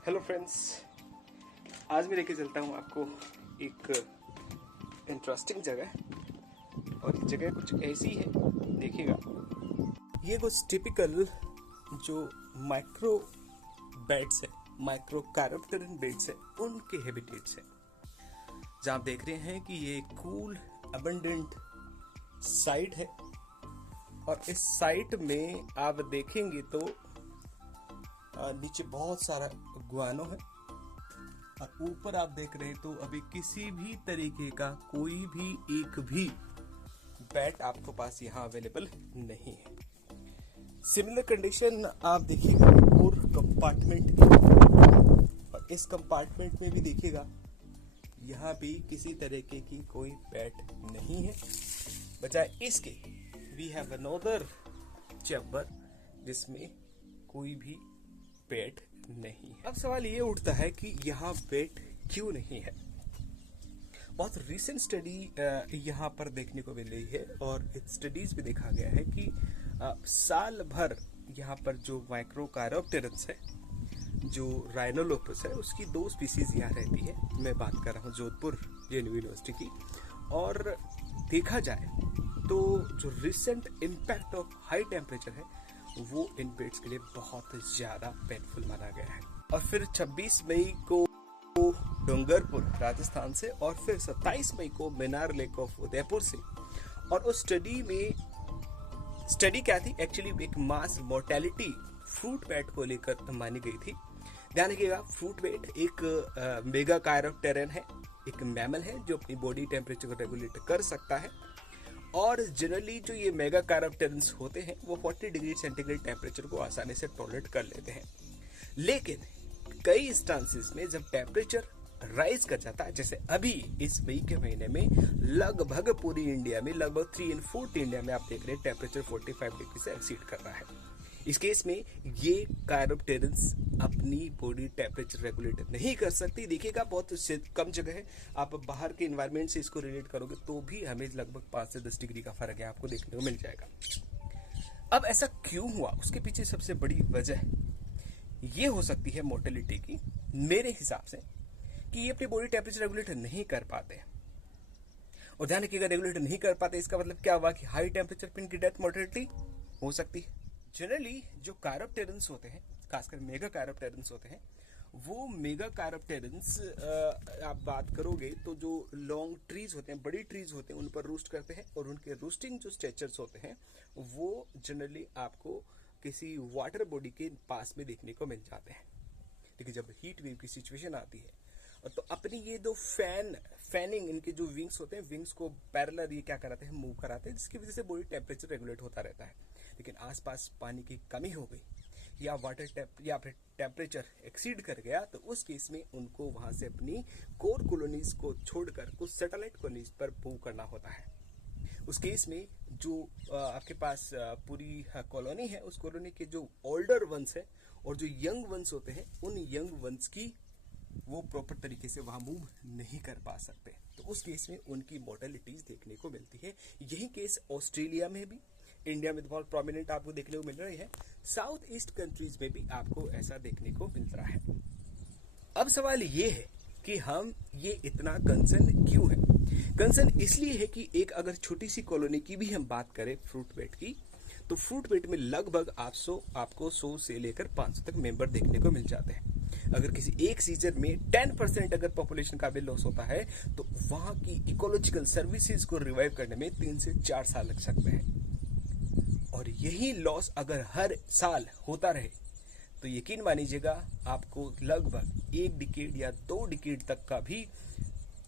Hello friends, आज मैं लेके चलता हूँ आपको एक इंटरेस्टिंग जगह। और ये जगह कुछ ऐसी है, देखिएगा। ये कुछ टिपिकल जो माइक्रो बेड्स है, माइक्रो कैरोप्टेरन बेड्स है, उनके हैबिटेट्स है। जहाँ आप देख रहे हैं कि ये कूल अबंडेंट साइट है। और इस साइट में आप देखेंगे तो नीचे बहुत सारा गुआनो है और ऊपर आप देख रहे हैं तो अभी किसी भी तरीके का कोई भी एक भी बैट आपके पास यहाँ अवेलेबल नहीं है। सिमिलर कंडीशन आप देखिएगा और कंपार्टमेंट की, और इस कंपार्टमेंट में भी देखिएगा यहाँ भी किसी तरीके की कोई बैट नहीं है। बजाय इसके वी हैव अनदर चैम्बर जिसमें कोई भी बेड नहीं है। अब सवाल ये उठता है कि यहाँ बेड क्यों नहीं है। बहुत रिसेंट स्टडी यहाँ पर देखने को मिल रही है और इस स्टडीज में देखा गया है कि साल भर यहाँ पर जो माइक्रो कैरोप्टेरन्स है, जो राइनोलोपस है, उसकी 2 स्पीसीज यहाँ रहती है। मैं बात कर रहा हूँ जोधपुर यूनिवर्सिटी की। और देखा जाए तो जो recent impact of high temperature है वो इन बेड्स के लिए बहुत ज्यादा पेनफुल माना गया है। और फिर 26 मई को डूंगरपुर राजस्थान से और फिर 27 मई को मीनार लेक ऑफ उदयपुर से। और उस स्टडी क्या थी, एक्चुअली एक मास मोर्टेलिटी फ्रूट बैट को लेकर मानी गई थी। ध्यान रखिएगा, फ्रूट बैट एक मेगा कैरोप्टेरन है, एक मैमल है जो अपनी बॉडी टेम्परेचर को रेगुलेट कर सकता है। और जनरली जो ये मेगा कैरोप्टेरन्स होते हैं वो 40 डिग्री सेंटीग्रेड टेम्परेचर को आसानी से टॉलरेट कर लेते हैं। लेकिन कई इंस्टांसेस में जब टेम्परेचर राइज कर जाता है, जैसे अभी इस मई के महीने में लगभग पूरी इंडिया में, लगभग 3/4 इंडिया में आप देख रहे हैं टेम्परेचर 45 डिग्री से एक्सीड कर रहा है। इस केस में ये कैरोप्टेरन्स अपनी बॉडी टेम्परेचर रेगुलेट नहीं कर सकती। देखिएगा बहुत कम जगह है, आप बाहर के एनवायरनमेंट से इसको रिलेट करोगे तो भी हमें लगभग 5 से 10 डिग्री का फर्क है आपको देखने को मिल जाएगा। अब ऐसा क्यों हुआ, उसके पीछे सबसे बड़ी वजह ये हो सकती है मोर्टेलिटी की, मेरे हिसाब से, कि ये अपनी बॉडी टेम्परेचर रेगुलेट नहीं कर पाते। और ध्यान रखिएगा, रेगुलेट नहीं कर पाते इसका मतलब क्या हुआ कि हाई टेम्परेचर पे इनकी डेथ मोर्टेलिटी हो सकती है। जनरली जो कैरोप्टेरन्स होते हैं, खासकर मेगा कैरोप्टेरन्स होते हैं, वो मेगा कैरोप्टेरन्स आप बात करोगे तो जो लॉन्ग ट्रीज होते हैं, बड़ी ट्रीज होते हैं, उन पर रूस्ट करते हैं। और उनके रूस्टिंग जो स्ट्रक्चर्स होते हैं वो जनरली आपको किसी वाटर बॉडी के पास में देखने को मिल जाते हैं। लेकिन जब हीट वेव की सिचुएशन आती है तो अपनी ये जो फैनिंग, इनके जो विंग्स होते हैं, विंग्स को पैरेलल ये क्या कराते हैं, मूव कराते हैं, जिसकी वजह से बॉडी टेम्परेचर रेगुलेट होता रहता है। लेकिन आसपास पानी की कमी हो गई या या फिर टेम्परेचर एक्सीड कर गया तो उस केस में उनको वहां से अपनी कोर कॉलोनीज को छोड़कर कुछ सैटेलाइट कॉलोनीज पर मूव करना होता है। उस केस में जो आपके पास पूरी कॉलोनी है, उस कॉलोनी के जो ओल्डर वंस है और जो यंग वंस होते हैं, उन यंग वंस की वो प्रॉपर तरीके से वहां मूव नहीं कर पा सकते। तो उस केस में उनकी मोर्टेलिटीज देखने को मिलती है। यही केस ऑस्ट्रेलिया में भी, इंडिया में तो बहुत प्रोमिनेंट आपको देखने को मिल रही है, साउथ ईस्ट कंट्रीज में भी आपको ऐसा देखने को मिल रहा है। अब सवाल ये है कि हम ये इतना कंसर्न क्यों है। कंसर्न इसलिए है कि एक अगर छोटी सी कॉलोनी की भी हम बात करें फ्रूट बेट की, तो फ्रूट बेट में लगभग आपको 100 से लेकर 500 तक मेंबर देखने को मिल जाते हैं। अगर किसी एक सीजन में 10% अगर पॉपुलेशन का भी लॉस होता है तो वहां की इकोलॉजिकल सर्विसेज को रिवाइव करने में 3 से 4 साल लग सकते हैं। और यही लॉस अगर हर साल होता रहे तो यकीन मानिएगा आपको लगभग 1 डिकेड या 2 डिकेड तक का भी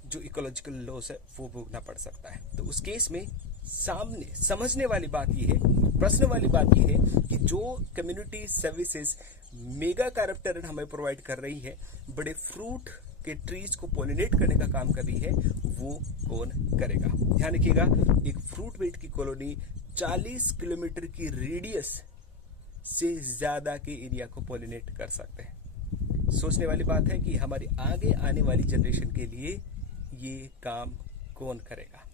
जो इकोलॉजिकल लॉस है वो भोगना पड़ सकता है। तो उस केस में सामने समझने वाली बात यह है, प्रश्न वाली बात यह है कि जो कम्युनिटी सर्विसेज मेगा कैरोप्टेरन हमें प्रोवाइड कर रही है, बड़े फ्रूट के ट्रीज को पोलिनेट करने का काम कर रही है, वो कौन करेगा। ध्यान रखिएगा, एक फ्रूट बेट की कॉलोनी 40 किलोमीटर की रेडियस से ज्यादा के एरिया को पोलिनेट कर सकते हैं। सोचने वाली बात है कि हमारी आगे आने वाली जनरेशन के लिए ये काम कौन करेगा।